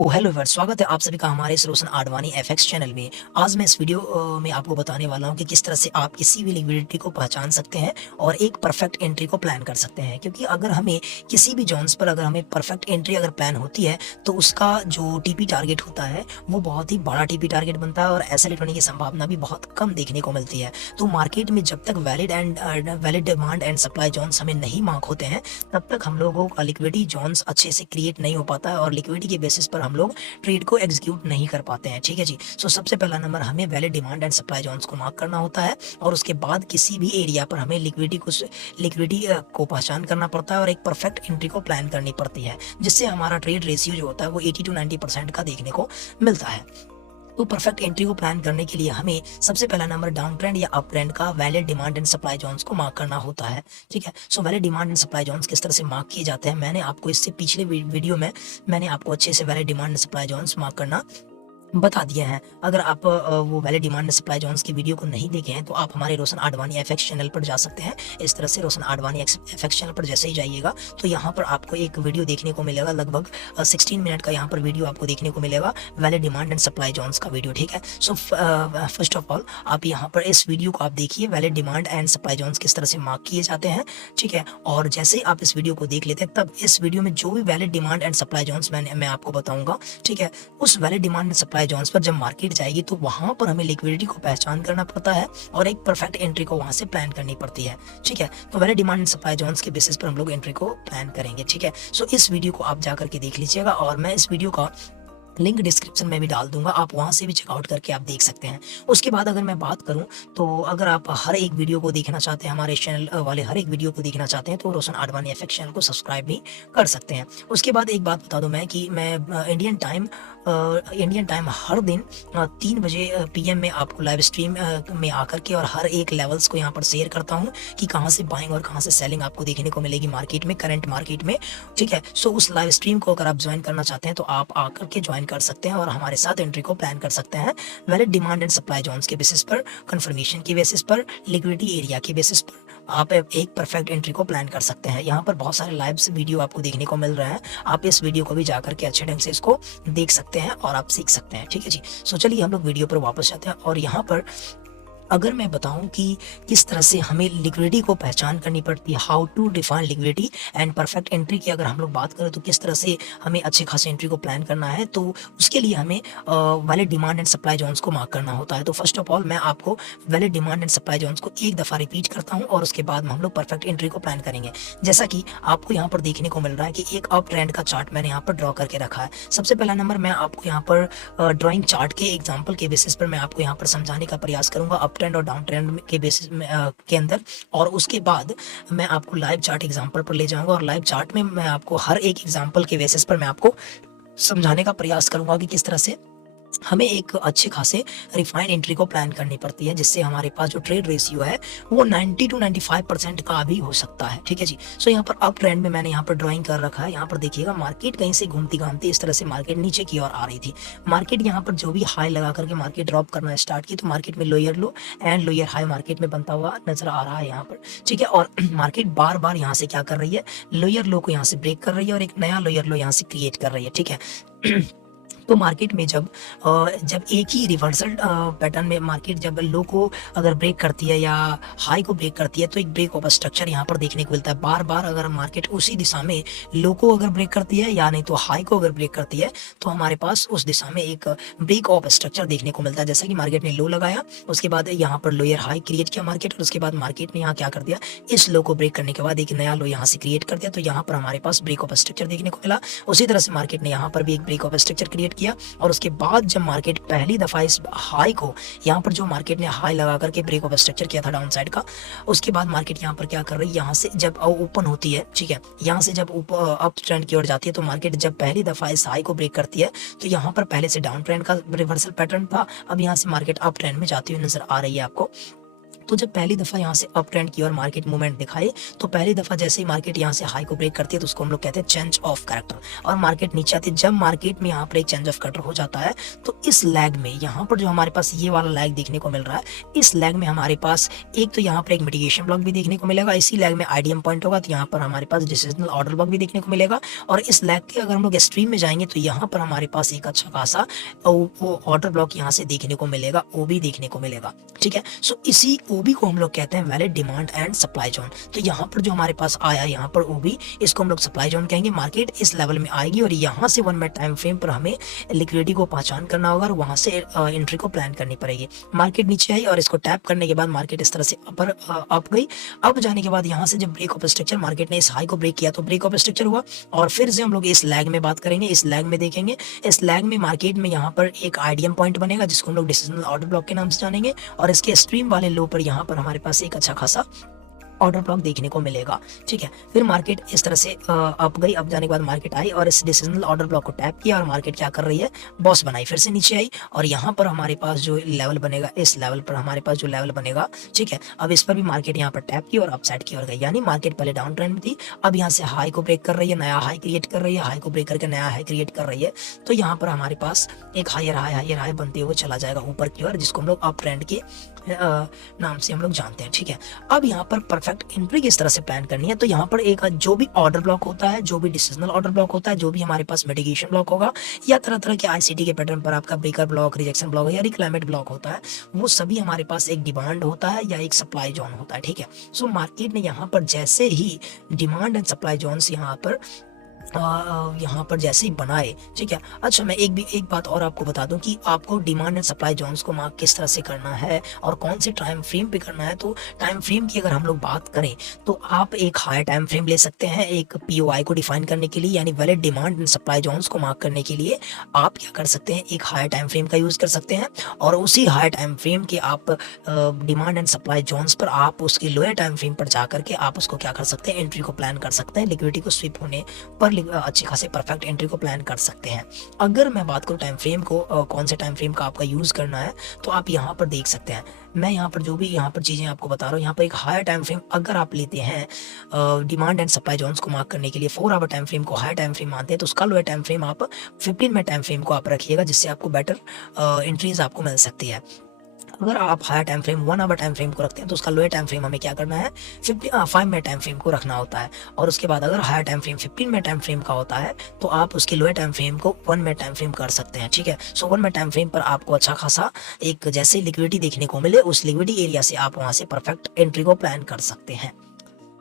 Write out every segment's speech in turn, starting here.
Hello viewers, स्वागत है आप सभी का हमारे इस रोशन आडवाणी एफएक्स चैनल में। आज मैं इस वीडियो में आपको बताने वाला हूं कि किस तरह से आप किसी भी लिक्विडिटी को पहचान सकते हैं और एक परफेक्ट एंट्री को प्लान कर सकते हैं। क्योंकि अगर हमें किसी भी जोन्स पर अगर हमें परफेक्ट एंट्री अगर प्लान होती है तो उसका जो टीपी टारगेट होता है वो बहुत ही बड़ा टीपी टारगेट बनता है और एसएलएट होने की संभावना भी बहुत कम देखने को मिलती है। तो मार्केट में जब तक valid demand and supply zones हमें नहीं मार्क होते हैं तब तक हम लोगों का लिक्विडिटी जोन्स अच्छे से क्रिएट नहीं हो पाता है और लिक्विडिटी के बेसिस पर हम लोग ट्रेड को एग्जीक्यूट नहीं कर पाते हैं। ठीक है जी। सबसे पहला नंबर हमें valid demand and supply zones को मार्क करना होता है और उसके बाद किसी भी एरिया पर हमें लिक्विडिटी को पहचान करना पड़ता है और एक परफेक्ट एंट्री को प्लान करनी पड़ती है, जिससे हमारा ट्रेड रेशियो जो होता है वो 80 to 90% का देखने को मिलता है। तो परफेक्ट एंट्री को प्लान करने के लिए हमें सबसे पहला नंबर डाउन ट्रेंड या अप ट्रेंड का valid demand and supply zones को मार्क करना होता है। ठीक है। Valid demand and supply zones किस तरह से मार्क किए जाते हैं, मैंने आपको इससे पिछले वीडियो में मैंने आपको अच्छे से valid demand and supply zones mark करना बता दिए हैं। अगर आप वो valid demand and supply zones की वीडियो को नहीं देखे हैं तो आप हमारे रोशन आडवाणी एफएक्स चैनल पर जा सकते हैं। इस तरह से रोशन आडवाणी एफएक्स चैनल पर जैसे ही जाइएगा तो यहाँ पर आपको एक वीडियो देखने को मिलेगा, लगभग 16 मिनट का यहाँ पर वीडियो आपको देखने को मिलेगा, valid demand and supply zones का वीडियो। ठीक है। फर्स्ट ऑफ ऑल आप यहाँ पर इस वीडियो को आप देखिए, valid demand and supply zones किस तरह से मार्क किए जाते हैं। ठीक है। और जैसे ही आप इस वीडियो को देख लेते हैं तब इस वीडियो में जो भी valid demand and supply zones मैं आपको बताऊंगा, ठीक है, उस valid demand and supply zones पर जब मार्केट जाएगी तो वहां पर हमें लिक्विडिटी को पहचान करना पड़ता है और एक परफेक्ट एंट्री को वहां से प्लान करनी पड़ती है। ठीक है। तो valid demand and supply zones के बेसिस पर हम लोग एंट्री को प्लान करेंगे। ठीक है। इस वीडियो को आप जाकर के देख लीजिएगा और मैं इस वीडियो का लिंक डिस्क्रिप्शन में भी डाल दूंगा, आप वहां से भी चेकआउट करके आप देख सकते हैं। उसके बाद अगर मैं बात करूं तो अगर आप हर एक वीडियो को देखना चाहते हैं, हमारे चैनल वाले हर एक वीडियो को देखना चाहते हैं तो रोशन आडवाणी एफएक्स चैनल को सब्सक्राइब भी कर सकते हैं। उसके बाद एक बात बता दूं मैं कि मैं इंडियन टाइम हर दिन 3 बजे पीएम में आपको लाइव स्ट्रीम में आकर के और हर एक लेवल्स को यहाँ पर शेयर करता हूँ कि कहाँ से बाइंग और कहाँ से सेलिंग आपको देखने को मिलेगी मार्केट में, करंट मार्केट में। ठीक है। उस लाइव स्ट्रीम को अगर आप ज्वाइन करना चाहते हैं तो आप आकर के ज्वाइन कर सकते हैं और हमारे साथ एंट्री को प्लान कर सकते हैं valid demand and supply zones के बेसिस पर, कंफर्मेशन की बेसिस पर, लिक्विडिटी एरिया के बेसिस पर आप एक परफेक्ट एंट्री को प्लान कर सकते हैं। यहाँ पर बहुत सारे लाइव वीडियो आपको देखने को मिल रहे हैं, आप इस वीडियो को भी जाकर के अच्छे ढंग से इसको देख सकते हैं और आप सीख सकते हैं। ठीक है जी। चलिए हम लोग वीडियो पर वापस आते हैं और यहाँ पर अगर मैं बताऊं कि किस तरह से हमें लिक्विडिटी को पहचान करनी पड़ती है, how to define liquidity and perfect entry की अगर हम लोग बात करें तो किस तरह से हमें अच्छे खासे एंट्री को प्लान करना है, तो उसके लिए हमें valid demand and supply zones को मार्क करना होता है। तो फर्स्ट ऑफ ऑल मैं आपको valid demand and supply zones को एक दफ़ा रिपीट करता हूँ और उसके बाद हम लोग परफेक्ट एंट्री को प्लान करेंगे। जैसा कि आपको यहाँ पर देखने को मिल रहा है कि एक अप ट्रेंड का चार्ट मैंने यहाँ पर ड्रॉ करके रखा है। सबसे पहला नंबर मैं आपको यहाँ पर ड्रॉइंग चार्ट के एग्जाम्पल के बेसिस पर मैं आपको यहाँ पर समझाने का प्रयास करूंगा, अप ट्रेंड और डाउन ट्रेंड के बेसिस के अंदर, और उसके बाद मैं आपको लाइव चार्ट एग्जांपल पर ले जाऊंगा और लाइव चार्ट में मैं आपको हर एक एग्जांपल के बेसिस पर मैं आपको समझाने का प्रयास करूंगा कि किस तरह से हमें एक अच्छे खासे रिफाइंड एंट्री को प्लान करनी पड़ती है, जिससे हमारे पास जो ट्रेड रेशियो है वो 90 to 95% का भी हो सकता है। ठीक है जी। यहाँ पर अप ट्रेंड में मैंने यहाँ पर ड्राइंग कर रखा है। यहाँ पर देखिएगा मार्केट कहीं से घूमती घामती इस तरह से मार्केट नीचे की ओर आ रही थी। मार्केट यहाँ पर जो भी हाई लगा करके मार्केट ड्रॉप करना स्टार्ट की तो मार्केट में lower low and lower high market में बनता हुआ नजर आ रहा है यहाँ पर। ठीक है। और मार्केट बार बार यहाँ से क्या कर रही है, लोअर लो को यहाँ से ब्रेक कर रही है और एक नया लोअर लो यहाँ से क्रिएट कर रही है। ठीक है। तो मार्केट में जब एक ही रिवर्सल पैटर्न में मार्केट जब लो को अगर ब्रेक करती है या हाई को ब्रेक करती है तो एक ब्रेक ऑफ स्ट्रक्चर यहाँ पर देखने को मिलता है। बार बार अगर मार्केट उसी दिशा में लो को अगर ब्रेक करती है या नहीं तो हाई को अगर ब्रेक करती है तो हमारे पास उस दिशा में एक ब्रेक ऑफ स्ट्रक्चर देखने को मिलता है। जैसा कि मार्केट ने लो लगाया, उसके बाद यहाँ पर लोअर हाई क्रिएट किया मार्केट और उसके बाद मार्केट ने यहाँ क्या कर दिया, इस लो को ब्रेक करने के बाद एक नया लो यहाँ से क्रिएट कर दिया, तो यहाँ पर हमारे पास ब्रेक ऑफ स्ट्रक्चर देखने को मिला। उसी तरह से मार्केट ने यहाँ पर भी एक ब्रेक ऑफ स्ट्रक्चर क्रिएट किया और उसके बाद जब मार्केट पहली दफा इस हाई को यहाँ पर जो मार्केट ने हाई लगा करके ब्रेक ऑफ स्ट्रक्चर किया था डाउन साइड का, उसके बाद मार्केट यहाँ पर क्या कर रही है, यहाँ से जब ओपन होती है, ठीक है, यहाँ से जब अप ट्रेंड की ओर जाती है तो मार्केट जब पहली दफा इस हाई को ब्रेक करती है तो यहाँ पर पहले से डाउन ट्रेंड का रिवर्सल पैटर्न था, अब यहाँ से मार्केट अप ट्रेंड में जाती हुई नजर आ रही है आपको। तो जब पहली दफ़ा यहाँ से अप ट्रेंड की और मार्केट मूवमेंट दिखाए, तो पहली दफ़ा जैसे ही मार्केट यहाँ से हाई को ब्रेक करती है तो उसको हम लोग कहते हैं चेंज ऑफ कैरेक्टर, और मार्केट नीचे आती है। जब मार्केट में यहाँ पर एक चेंज ऑफ कैरेक्टर हो जाता है तो इस लैग में यहाँ पर जो हमारे पास ये वाला लैग देखने को मिल रहा है, इस लैग में हमारे पास एक तो यहाँ पर एक मिटिगेशन ब्लॉक भी देखने को मिलेगा, इसी लैग में आईडीएम पॉइंट होगा, तो यहाँ पर हमारे पास डिसिजनल ऑर्डर ब्लॉक भी देखने को मिलेगा। और इस लैग के अगर हम लोग एक्सट्रीम में जाएंगे तो यहाँ पर हमारे पास एक अच्छा खासा वो ऑर्डर ब्लॉक यहाँ से देखने को मिलेगा, ओबी देखने को मिलेगा, ठीक है। सो इसी ओबी को हम लोग कहते हैं valid demand and supply zone. तो यहाँ पर जो हमारे पास आया यहाँ पर ओबी, इसको हम लोग सप्लाई जोन कहेंगे। मार्केट इस लेवल में आएगी और यहाँ से 1 मिनट टाइम फ्रेम पर हमें लिक्विडिटी को पहचान करना होगा और वहाँ से एंट्री को प्लान करनी पड़ेगी। मार्केट नीचे आई और इसको टैप करने के बाद मार्केट इस तरह से अप गई। अप जाने के बाद यहाँ से जब ब्रेक ऑफ स्ट्रक्चर, मार्केट ने इस हाई को ब्रेक किया तो ब्रेक ऑफ स्ट्रक्चर हुआ। और फिर से हम लोग इस लैग में बात करेंगे, इस लैग में देखेंगे, इस लैग में मार्केट में यहाँ पर एक आईडीएम पॉइंट बनेगा जिसको हम लोग डिसिजनल ऑर्डर ब्लॉक के नाम से जानेंगे, और इसके स्ट्रीम वाले लो पर यहाँ पर हमारे पास एक अच्छा खासा ऑर्डर ब्लॉक देखने को मिलेगा, ठीक है। फिर मार्केट इस तरह से अप गई, अप जाने के बाद मार्केट आई और इस डिसिजनल ऑर्डर ब्लॉक को टैप किया और मार्केट क्या कर रही है, बॉस बनाई, फिर से नीचे आई और यहाँ पर हमारे पास जो लेवल बनेगा, इस लेवल पर हमारे पास जो लेवल बनेगा, ठीक है। अब इस पर भी मार्केट यहाँ पर टैप की और अपसाइड की ओर गई, यानी मार्केट पहले डाउन ट्रेंड में थी, अब यहाँ से हाई को ब्रेक कर रही है, नया हाई क्रिएट कर रही है, हाई को ब्रेक करके नया हाई क्रिएट कर रही है। तो यहाँ पर हमारे पास एक हायर हाई बनते हुए चला जाएगा ऊपर की ओर, जिसको हम लोग अप ट्रेंड के नाम से हम लोग जानते हैं, ठीक है। अब यहाँ पर परफेक्ट एंट्री किस तरह से प्लान करनी है, तो यहाँ पर एक जो भी ऑर्डर ब्लॉक होता है, जो भी डिसिजनल ऑर्डर ब्लॉक होता है, जो भी हमारे पास मिटिगेशन ब्लॉक होगा या तरह तरह के आईसीटी के पैटर्न पर आपका ब्रेकर ब्लॉक, रिजेक्शन ब्लॉक या रिक्लाइमेट ब्लॉक होता है, वो सभी हमारे पास एक डिमांड होता है या एक सप्लाई जोन होता है, ठीक है। सो मार्केट ने यहाँ पर जैसे ही डिमांड एंड सप्लाई जोन यहाँ पर जैसे ही बनाए, ठीक है। अच्छा, मैं एक बात और आपको बता दूं कि आपको डिमांड एंड सप्लाई जोन्स को मार्क किस तरह से करना है और कौन से टाइम फ्रेम पे करना है। तो टाइम फ्रेम की अगर हम लोग बात करें तो आप एक हाई टाइम फ्रेम ले सकते हैं एक पीओआई को डिफाइन करने के लिए, यानी valid demand and supply zones को मार्क करने के लिए आप क्या कर सकते हैं, एक हाई टाइम फ्रेम का यूज कर सकते हैं और उसी हाई टाइम फ्रेम के आप डिमांड एंड सप्लाई जोन्स पर आप उसके लोअर टाइम फ्रेम पर जाकर के आप उसको क्या कर सकते हैं, एंट्री को प्लान कर सकते हैं, लिक्विडिटी को स्विप होने पर अच्छी खासी परफेक्ट एंट्री को प्लान कर सकते हैं। अगर मैं बात करूं टाइम फ्रेम को, कौन से टाइम फ्रेम का आपका यूज करना है, तो आप यहाँ पर देख सकते हैं। मैं यहाँ पर जो भी यहाँ पर चीजें आपको बता रहा हूँ, यहाँ पर एक हायर टाइम फ्रेम अगर आप लेते हैं डिमांड एंड सप्लाई जोन्स को मार्क करने के लिए, 4 आवर टाइम फ्रेम को हायर टाइम फ्रेम मानते हैं, तो उसका लोअर टाइम फ्रेम आप 15 मिनट टाइम फ्रेम को आप रखिएगा, जिससे आपको बेटर एंट्रीज आपको मिल सकती है। अगर आप higher time frame 1 hour time frame को रखते हैं तो उसका लोअर टाइम फ्रेम हमें क्या करना है, 5 मिनट टाइम फ्रेम को रखना होता है। और उसके बाद अगर higher time frame 15 minute time frame का होता है तो आप उसके लोअर टाइम फ्रेम को 1 मिनट टाइम फ्रेम कर सकते हैं, ठीक है। सो 1 मिनट टाइम फ्रेम पर आपको अच्छा खासा एक जैसे लिक्विडिटी देखने को मिले, उस लिक्विडिटी एरिया से आप वहां से परफेक्ट एंट्री को प्लान कर सकते हैं,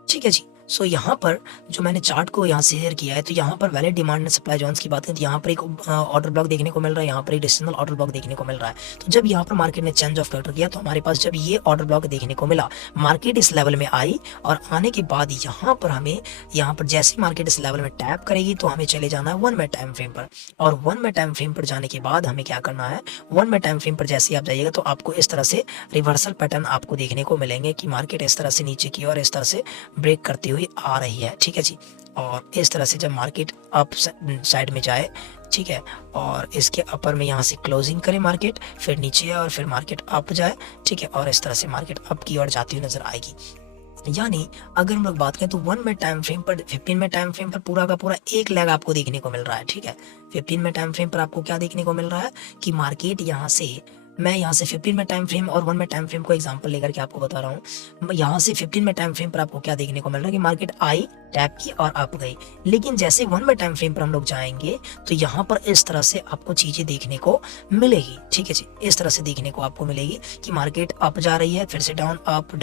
ठीक है जी। सो यहाँ पर जो मैंने चार्ट को यहाँ शेयर किया है, तो यहाँ पर valid demand and supply zones की बात करें तो यहाँ पर एक ऑर्डर ब्लॉक देखने को मिल रहा है, यहाँ पर एक डिसिजनल ऑर्डर ब्लॉक देखने को मिल रहा है। तो जब यहाँ पर मार्केट ने चेंज ऑफ कैरेक्टर किया तो हमारे पास जब ये ऑर्डर ब्लॉक देखने को मिला, मार्केट इस लेवल में आई और आने के बाद यहाँ पर हमें यहाँ पर जैसे ही मार्केट इस लेवल में टैप करेगी तो हमें चले जाना है 1 मिनट टाइम फ्रेम पर, और 1 मिनट टाइम फ्रेम पर जाने के बाद हमें क्या करना है, 1 मिनट टाइम फ्रेम पर जैसे ही आप जाइएगा तो आपको इस तरह से रिवर्सल पैटर्न आपको देखने को मिलेंगे कि मार्केट इस तरह से नीचे की और इस तरह से ब्रेक करती हुई आ रही है, ठीक है जी। और इस तरह से जब मार्केट अप साइड में जाए, ठीक है, और इसके अपर में यहाँ से क्लोजिंग करे मार्केट, फिर नीचे और फिर मार्केट अप जाए, ठीक है, और इस तरह से मार्केट अप की ओर जाती हुई नजर आएगी। यानी अगर हम लोग बात करें तो 1 मिनट टाइम फ्रेम पर, 15 मिनट टाइम फ्रेम पर पूरा का पूरा एक लेग आपको देखने को मिल रहा है, ठीक है। 15 मिनट टाइम फ्रेम पर आपको क्या देखने को मिल रहा है कि मार्केट यहाँ से, मैं यहाँ से 15 मिनट टाइम फ्रेम और 1 मिनट टाइम फ्रेम को एग्जांपल लेकर के आपको बता रहा हूँ। यहाँ से 15 मिनट टाइम फ्रेम पर आपको क्या देखने को मिल रहा है कि मार्केट आई, टैप की और अप गई। लेकिन जैसे 1 मिनट टाइम फ्रेम पर हम लोग जाएंगे तो यहाँ पर इस तरह से आपको चीजें देखने को मिलेगी, ठीक है जी। इस तरह से देखने को आपको मिलेगी कि मार्केट अप जा रही है, फिर से डाउन, अप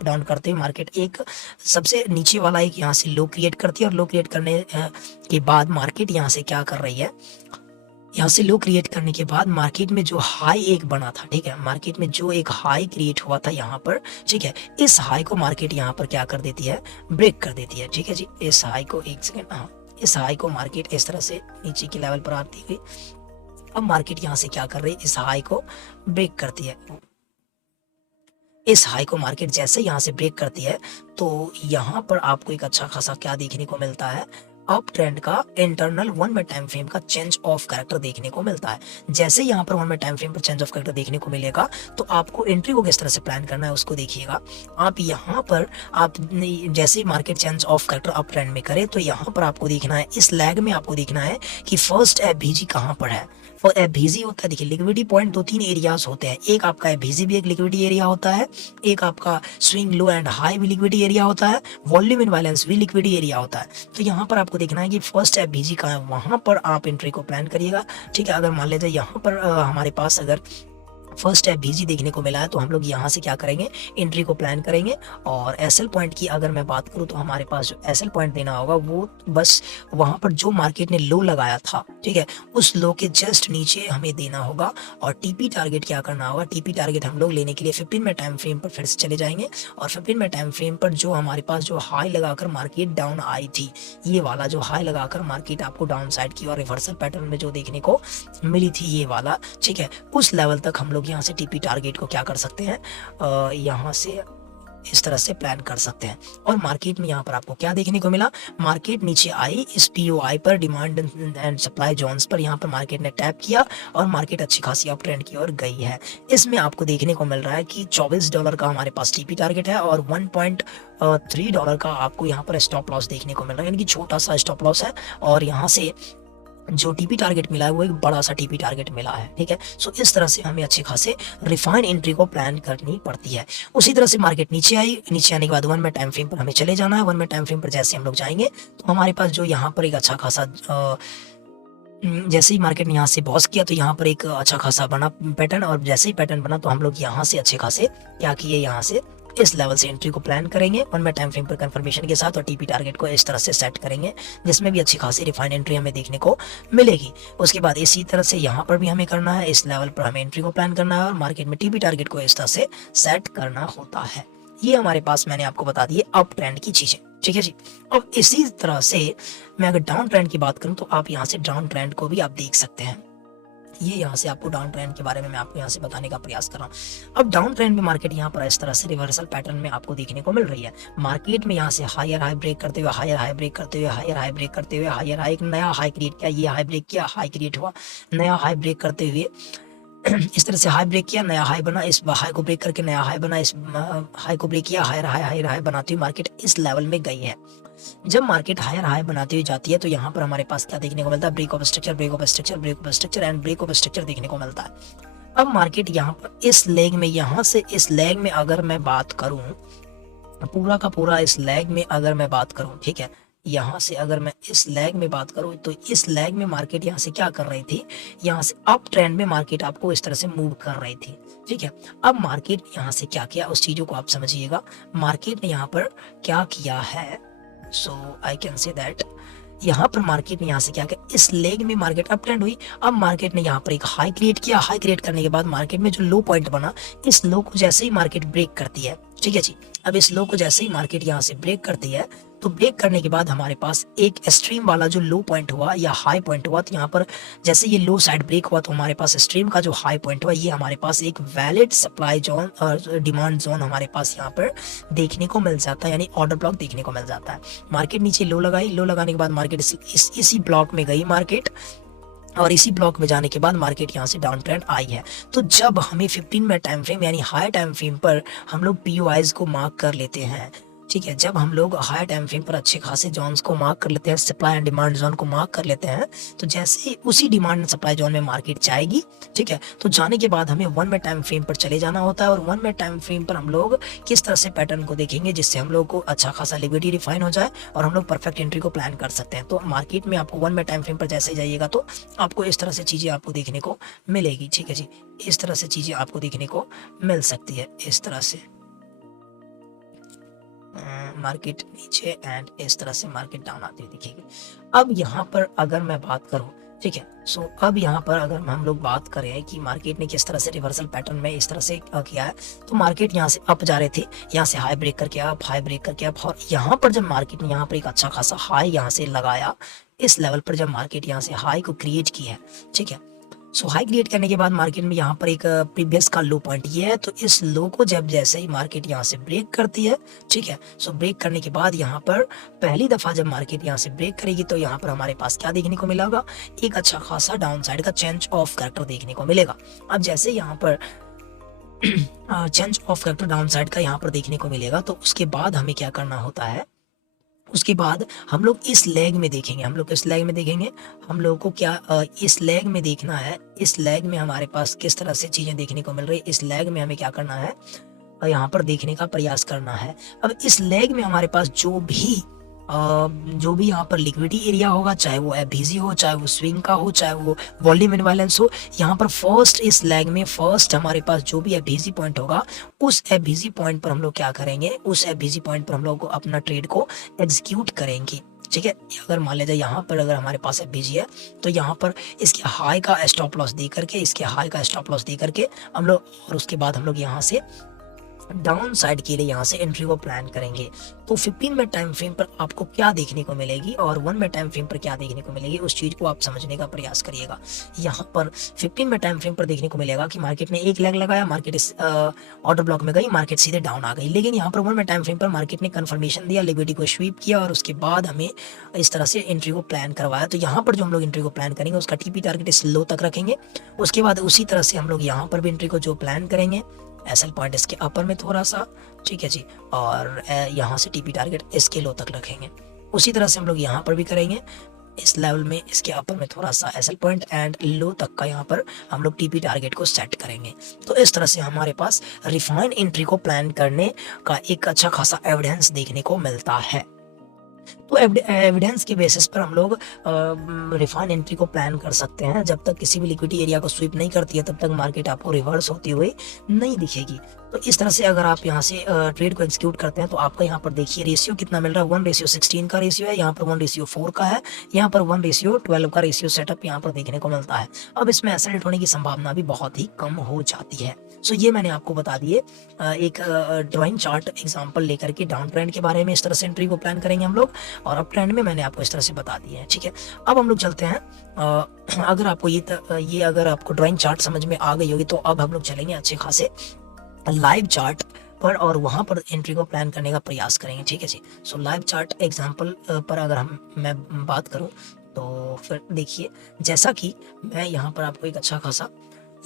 डाउन करते हुए मार्केट एक सबसे नीचे वाला एक यहाँ से लो क्रिएट करती है और लो क्रिएट करने के बाद मार्केट यहाँ से क्या कर रही है, यहाँ से लो क्रिएट करने के बाद मार्केट में जो हाई एक बना था, ठीक है, मार्केट में जो एक हाई क्रिएट हुआ था यहाँ पर, ठीक है, इस हाई को मार्केट यहाँ पर क्या कर देती है, ब्रेक कर देती है, ठीक है जी। इस हाई को, एक सेकेंड, हाँ, इस हाई को मार्केट इस तरह से नीचे की लेवल पर आती गई। अब मार्केट यहाँ से क्या कर रही है, इस हाई को ब्रेक करती है। इस हाई को मार्केट जैसे यहाँ से ब्रेक करती है तो यहाँ पर आपको एक अच्छा खासा क्या देखने को मिलता है, अप ट्रेंड का इंटरनल 1 मिनट टाइम फ्रेम का चेंज ऑफ कैरेक्टर देखने को मिलता है। जैसे यहाँ पर 1 मिनट टाइम फ्रेम पर चेंज ऑफ कैरेक्टर देखने को मिलेगा तो आपको एंट्री को किस तरह से प्लान करना है उसको देखिएगा। आप यहाँ पर आप जैसे ही market change of character up trend में करे तो यहाँ पर आपको देखना है, इस लैग में आपको देखना है कि फर्स्ट एफवीजी कहाँ पर है। और एफवीजी होता है, देखिए लिक्विडिटी पॉइंट 2-3 एरियाज होते हैं। एक आपका एफवीजी भी एक लिक्विडिटी एरिया होता है, एक आपका स्विंग लो एंड हाई भी लिक्विडिटी एरिया होता है, वॉल्यूम इनवैलेंस भी लिक्विडिटी एरिया होता है। तो यहाँ पर आपको देखना है कि फर्स्ट एफवीजी कहाँ है, वहाँ पर आप एंट्री को प्लान करिएगा। ठीक है, अगर मान लीजिए यहाँ पर हमारे पास अगर फर्स्ट एफवीजी देखने को मिला है तो हम लोग यहाँ से क्या करेंगे, एंट्री को प्लान करेंगे। और एसएल पॉइंट की अगर मैं बात करूँ तो हमारे पास जो एसएल पॉइंट देना होगा वो बस वहाँ पर जो मार्केट ने लो लगाया था, ठीक है, उस लो के जस्ट नीचे हमें देना होगा। और टीपी टारगेट क्या करना होगा, टीपी टारगेट हम लोग लेने के लिए 15 मिनट टाइम फ्रेम पर फिर से चले जाएंगे। और 15 मिनट टाइम फ्रेम पर जो हमारे पास जो हाई लगाकर मार्केट डाउन आई थी, ये वाला जो हाई लगाकर मार्केट आपको डाउन साइड की और रिवर्सल पैटर्न में जो देखने को मिली थी ये वाला, ठीक है, उस लेवल तक हम लोग यहाँ से टीपी टारगेट को क्या कर सकते हैं, यहाँ से इस तरह से प्लान कर सकते हैं। और मार्केट में यहाँ पर आपको क्या देखने को मिला, मार्केट नीचे आई इस पीओआई पर, डिमांड एंड सप्लाई जोन्स पर, यहाँ पर मार्केट ने टैप किया और मार्केट अच्छी खासी अप ट्रेंड की ओर गई है। इसमें आपको देखने को मिल रहा है कि $24 का हमारे पास टीपी टारगेट है और $1.3 का आपको यहाँ पर स्टॉप लॉस देखने को मिल रहा है, यानी कि छोटा सा स्टॉप लॉस है। और यहाँ से जो टीपी टारगेट मिला है वो एक बड़ा सा टीपी टारगेट मिला है, ठीक है। सो इस तरह से हमें अच्छे खासे रिफाइन एंट्री को प्लान करनी पड़ती है। उसी तरह से मार्केट नीचे आई, नीचे आने के बाद 1 मिनट टाइम फ्रेम पर हमें चले जाना है। 1 मिनट टाइम फ्रेम पर जैसे हम लोग जाएंगे तो हमारे पास जो यहाँ पर एक अच्छा खासा जैसे ही मार्केट ने यहाँ से बॉस किया तो यहाँ पर एक अच्छा खासा बना पैटर्न, और जैसे ही पैटर्न बना तो हम लोग यहाँ से अच्छे खासे क्या किए, यहाँ से इस लेवल से एंट्री को प्लान करेंगे 1 मिनट टाइम फ्रेम पर कंफर्मेशन के साथ, और टीपी टारगेट को इस तरह से सेट करेंगे जिसमें भी अच्छी खासी रिफाइंड एंट्री हमें देखने को मिलेगी। उसके बाद इसी तरह से यहाँ पर भी हमें करना है, इस लेवल पर हमें एंट्री को प्लान करना है और मार्केट में टीपी टारगेट को इस तरह से सेट करना होता है। ये हमारे पास मैंने आपको बता दी अप ट्रेंड की चीजें, ठीक है जी। अब इसी तरह से मैं अगर डाउन ट्रेंड की बात करूं तो आप यहाँ से डाउन ट्रेंड को भी आप देख सकते हैं। ये यहाँ से आपको डाउन ट्रेंड के बारे में मैं आपको यहाँ से बताने का प्रयास कर रहा हूँ। अब डाउन ट्रेंड में मार्केट यहाँ पर इस तरह से रिवर्सल पैटर्न में आपको देखने को मिल रही है। मार्केट में यहाँ से हायर हाई ब्रेक करते हुए, हायर हाई ब्रेक करते हुए, हायर हाई ब्रेक करते हुए, हायर हाई, एक नया हाई क्रिएट किया, ये हाई ब्रेक किया, हाई क्रिएट हुआ, नया हाई ब्रेक करते हुए इस तरह से हाई ब्रेक किया, नया हाई बना, इस हाई को ब्रेक करके नया हाई बना, इस हाई को ब्रेक किया, हायर हाई, हायर हाई बनाती हुई मार्केट इस लेवल में गई है। जब मार्केट हायर हाई बनाती हुई जाती है तो यहाँ पर हमारे पास क्या देखने को मिलता है, break of structure, break of structure, break of structure and break of structure देखने को मिलता है। अब मार्केट यहाँ पर इस लेग में, यहाँ से इस लेग में अगर मैं बात करूं, पूरा का पूरा इस लेग में अगर मैं बात करूं, ठीक है, यहाँ से अगर मैं इस लेग में बात करूं तो इस लेग में मार्केट यहाँ से क्या कर रही थी, यहाँ से अप ट्रेंड में मार्केट आपको इस तरह से मूव कर रही थी, ठीक है। अब मार्केट यहाँ से क्या किया उस चीजों को आप समझिएगा। मार्केट ने यहाँ पर क्या किया है, सो आई कैन से दैट यहाँ पर मार्केट ने यहाँ से क्या किया, इस लेग में मार्केट अप ट्रेंड हुई। अब मार्केट ने यहाँ पर एक हाई क्रिएट किया, हाई क्रिएट करने के बाद मार्केट में जो लो पॉइंट बना, इस लो को जैसे ही मार्केट ब्रेक करती है, ठीक है जी, अब इस लो को जैसे ही मार्केट यहाँ से ब्रेक करती है तो ब्रेक करने के बाद हमारे पास एक स्ट्रीम वाला जो लो पॉइंट हुआ या हाई पॉइंट हुआ, तो यहाँ पर जैसे ये लो साइड ब्रेक हुआ तो हमारे पास स्ट्रीम का जो हाई पॉइंट हुआ, ये हमारे पास एक वैलिड सप्लाई जोन और डिमांड जोन हमारे पास यहाँ पर देखने को मिल जाता है, यानी ऑर्डर ब्लॉक देखने को मिल जाता है। मार्केट नीचे लो लगाई, लो लगाने के बाद मार्केट इसी ब्लॉक में गई मार्केट, और इसी ब्लॉक में जाने के बाद मार्केट यहाँ से डाउन ट्रेंड आई है। तो जब हमें 15 मिनट टाइम फ्रेम यानी हाई टाइम फ्रेम पर हम लोग पीओआईज को मार्क कर लेते हैं, ठीक है, जब हम लोग हाई टाइम फ्रेम पर अच्छे खासे जोन्स को मार्क कर लेते हैं, सप्लाई एंड डिमांड जोन को मार्क कर लेते हैं, तो जैसे ही उसी डिमांड एंड सप्लाई जोन में मार्केट जाएगी, ठीक है, तो जाने के बाद हमें 1 मिनट टाइम फ्रेम पर चले जाना होता है। और 1 मिनट टाइम फ्रेम पर हम लोग किस तरह से पैटर्न को देखेंगे जिससे हम लोग को अच्छा खासा लिक्विडिटी रिफाइन हो जाए और हम लोग परफेक्ट एंट्री को प्लान कर सकते हैं। तो मार्केट में आपको 1 मिनट टाइम फ्रेम पर जैसे जाइएगा तो आपको इस तरह से चीजें आपको देखने को मिलेगी, ठीक है जी, इस तरह से चीजें आपको देखने को मिल सकती है, इस तरह से मार्केट नीचे एंड इस तरह से मार्केट डाउन आती हुई दिखेगी। अब यहाँ पर अगर मैं बात करूँ, ठीक है, सो अब यहाँ पर अगर हम लोग बात करें कि मार्केट ने किस तरह से रिवर्सल पैटर्न में इस तरह से किया है, तो मार्केट यहाँ से अप जा रहे थे, यहाँ से हाई ब्रेक करके अप, हाई ब्रेक करके अप, और यहाँ पर जब मार्केट ने यहाँ पर एक अच्छा खासा हाई यहाँ से लगाया, इस लेवल पर जब मार्केट यहाँ से हाई को क्रिएट किया है, ठीक है, सो हाई क्रिएट करने के बाद मार्केट में यहाँ पर एक प्रीवियस का लो पॉइंट ये है, तो इस लो को जब जैसे ही मार्केट यहाँ से ब्रेक करती है, ठीक है, सो ब्रेक करने के बाद यहाँ पर पहली दफ़ा जब मार्केट यहाँ से ब्रेक करेगी तो यहाँ पर हमारे पास क्या देखने को मिलेगा, एक अच्छा खासा डाउन साइड का चेंज ऑफ कैरेक्टर देखने को मिलेगा। अब जैसे यहाँ पर change of character down side का यहाँ पर देखने को मिलेगा, तो उसके बाद हमें क्या करना होता है, उसके बाद हम लोग इस लेग में देखेंगे, हम लोग इस लेग में देखेंगे, हम लोगों को क्या इस लेग में देखना है, इस लेग में हमारे पास किस तरह से चीज़ें देखने को मिल रही है, इस लेग में हमें क्या करना है, यहाँ पर देखने का प्रयास करना है। अब इस लेग में हमारे पास जो भी यहाँ पर लिक्विडिटी एरिया होगा, चाहे वो एफबीजी हो, चाहे वो स्विंग का हो, चाहे वो वॉल्यूम इनवैलेंस हो, यहाँ पर फर्स्ट इस लेग में फर्स्ट हमारे पास जो भी एफबीजी पॉइंट होगा, उस एफबीजी पॉइंट पर हम लोग क्या करेंगे, उस एफबीजी पॉइंट पर हम लोग अपना ट्रेड को एग्जीक्यूट करेंगे। ठीक है, अगर मान लीजिए यहाँ पर अगर हमारे पास एफबीजी है तो यहाँ पर इसके हाई का स्टॉप लॉस दे करके, इसके हाई का स्टॉप लॉस दे करके हम लोग, और उसके बाद हम लोग यहाँ से डाउन साइड के लिए यहाँ से एंट्री को प्लान करेंगे। तो 15 मिनट टाइम फ्रेम पर आपको क्या देखने को मिलेगी और 1 मिनट टाइम फ्रेम पर क्या देखने को मिलेगी, उस चीज़ को आप समझने का प्रयास करिएगा। यहाँ पर 15 मिनट टाइम फ्रेम पर देखने को मिलेगा कि मार्केट ने एक लेग लगाया, मार्केट इस ऑर्डर ब्लॉक में गई, मार्केट सीधे डाउन आ गई। लेकिन यहाँ पर 1 मिनट टाइम फ्रेम पर मार्केट ने कन्फर्मेशन दिया, लिक्विडिटी को स्वीप किया और उसके बाद हमें इस तरह से एंट्री को प्लान करवाया। तो यहाँ पर जो हम लोग एंट्री को प्लान करेंगे उसका टीपी टारगेट इस लो तक रखेंगे। उसके बाद उसी तरह से हम लोग यहाँ पर भी एंट्री को जो प्लान करेंगे, एसएल पॉइंट इसके अपर में थोड़ा सा, ठीक है जी, और यहाँ से टीपी टारगेट इसके लो तक रखेंगे। उसी तरह से हम लोग यहाँ पर भी करेंगे, इस लेवल में इसके अपर में थोड़ा सा एसएल पॉइंट एंड लो तक का यहाँ पर हम लोग टीपी टारगेट को सेट करेंगे। तो इस तरह से हमारे पास रिफाइन एंट्री को प्लान करने का एक अच्छा खासा एविडेंस देखने को मिलता है। तो एविडेंस के बेसिस पर हम लोग रिफाइन एंट्री को प्लान कर सकते हैं। जब तक किसी भी लिक्विडिटी एरिया को स्वीप नहीं करती है तब तक मार्केट आपको रिवर्स होती हुई नहीं दिखेगी। तो इस तरह से अगर आप यहाँ से ट्रेड को एग्जीक्यूट करते हैं तो आपका यहाँ पर देखिए रेशियो कितना मिल रहा है, 1:16 का रेशियो है, यहाँ पर 1:4 का है, यहाँ पर 1:12 का रेशियो सेटअप यहाँ पर देखने को मिलता है। अब इसमें एसेट होने की संभावना भी बहुत ही कम हो जाती है। सो ये मैंने आपको बता दिए एक ड्राइंग चार्ट एग्जांपल लेकर के डाउन ट्रेंड के बारे में, इस तरह से एंट्री को प्लान करेंगे हम लोग, और अप ट्रेंड में मैंने आपको इस तरह से बता दिए हैं। ठीक है, अब हम लोग चलते हैं, अगर आपको ये अगर आपको ड्राइंग चार्ट समझ में आ गई होगी तो अब हम लोग चलेंगे अच्छे खासे लाइव चार्ट पर और वहाँ पर एंट्री को प्लान करने का प्रयास करेंगे। ठीक है जी, सो लाइव चार्ट एग्जांपल पर अगर मैं बात करूँ तो फिर देखिए, जैसा कि मैं यहाँ पर आपको एक अच्छा खासा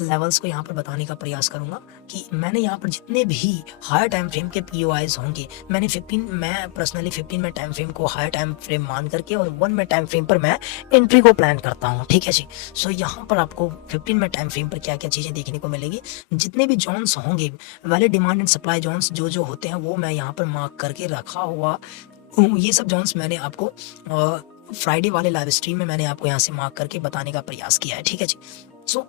लेवल्स को यहाँ पर बताने का प्रयास करूंगा कि मैंने यहाँ पर जितने भी हायर टाइम फ्रेम के पीओआईज होंगे, मैं पर्सनली 15 मिनट टाइम फ्रेम को हायर टाइम फ्रेम मान करके और 1 मिनट टाइम फ्रेम पर मैं एंट्री को प्लान करता हूँ। ठीक है जी, सो यहाँ पर आपको 15 मिनट टाइम फ्रेम पर क्या क्या चीज़ें देखने को मिलेगी, जितने भी जोन्स होंगे, valid demand and supply zones जो होते हैं वो मैं यहाँ पर मार्क करके रखा हुआ हूँ। ये सब जोन्स मैंने आपको फ्राइडे वाले लाइव स्ट्रीम में मैंने आपको यहाँ से मार्क करके बताने का प्रयास किया है। ठीक है जी, सो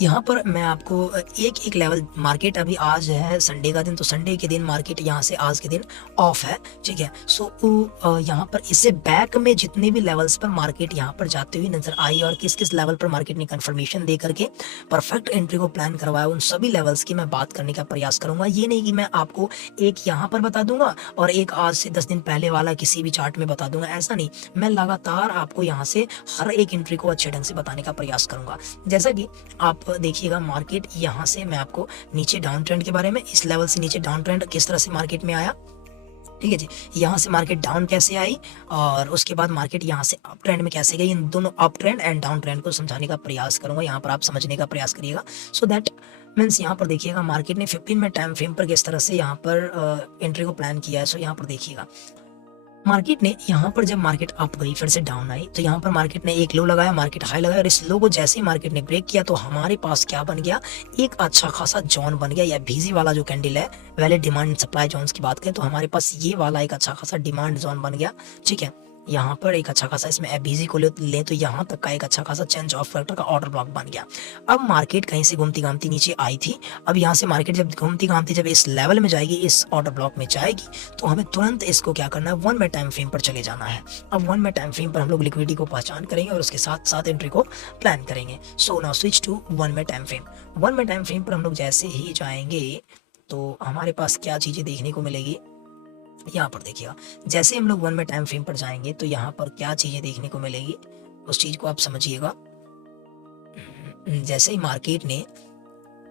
यहाँ पर मैं आपको एक एक लेवल, मार्केट अभी आज है संडे का दिन, तो संडे के दिन मार्केट यहाँ से आज के दिन ऑफ है। ठीक है, सो यहाँ पर इससे बैक में जितने भी लेवल्स पर मार्केट यहाँ पर जाते हुए नजर आई और किस किस लेवल पर मार्केट ने कंफर्मेशन दे करके परफेक्ट एंट्री को प्लान करवाया, उन सभी लेवल्स की मैं बात करने का प्रयास करूंगा। ये नहीं कि मैं आपको एक यहाँ पर बता दूंगा और एक आज से 10 दिन पहले वाला किसी भी चार्ट में बता दूंगा, ऐसा नहीं। मैं लगातार आपको यहाँ से हर एक एंट्री को अच्छे ढंग से बताने का प्रयास करूंगा। जैसा कि आप देखिएगा, मार्केट यहाँ से मैं आपको नीचे डाउन ट्रेंड के बारे में, इस लेवल से नीचे डाउन ट्रेंड किस तरह से मार्केट में आया, ठीक है जी, यहाँ से मार्केट डाउन कैसे आई और उसके बाद मार्केट यहाँ से अप ट्रेंड में कैसे गई, इन दोनों up trend and down trend को समझाने का प्रयास करूंगा। यहाँ पर आप समझने का प्रयास करिएगा। सो दैट मीन्स यहाँ पर देखिएगा मार्केट ने 15 मिनट टाइम फ्रेम पर किस तरह से यहाँ पर एंट्री को प्लान किया है। सो यहाँ पर देखिएगा, मार्केट ने यहाँ पर जब मार्केट अप गई फिर से डाउन आई, तो यहाँ पर मार्केट ने एक लो लगाया, मार्केट हाई लगाया, और इस लो को जैसे ही मार्केट ने ब्रेक किया तो हमारे पास क्या बन गया, एक अच्छा खासा जोन बन गया। या बीजी वाला जो कैंडल है, वैलिड डिमांड सप्लाई जोन्स की बात करें तो हमारे पास ये वाला एक अच्छा खासा डिमांड जोन बन गया। ठीक है, यहाँ पर एक अच्छा खासा, इसमें एफबीजी को ले तो यहाँ तक का एक अच्छा खासा चेंज ऑफ फैक्टर का ऑर्डर ब्लॉक बन गया। अब मार्केट कहीं से घूमती घामती नीचे आई थी, अब यहाँ से मार्केट जब घूमती घामती जब इस लेवल में जाएगी, इस ऑर्डर ब्लॉक में जाएगी, तो हमें तुरंत इसको क्या करना है, 1 मिनट टाइम फ्रेम पर चले जाना है। अब 1 मिनट टाइम फ्रेम पर हम लोग लिक्विडिटी को पहचान करेंगे और उसके साथ साथ एंट्री को प्लान करेंगे। So now switch to 1 minute time frame. 1 minute time frame पर हम लोग जैसे ही जाएंगे तो हमारे पास क्या चीज़ें देखने को मिलेगी, यहाँ पर देखिएगा, जैसे हम लोग 1 मिनट टाइम फ्रेम पर जाएंगे तो यहाँ पर क्या चीज़ें देखने को मिलेगी, उस चीज़ को आप समझिएगा। जैसे ही मार्केट ने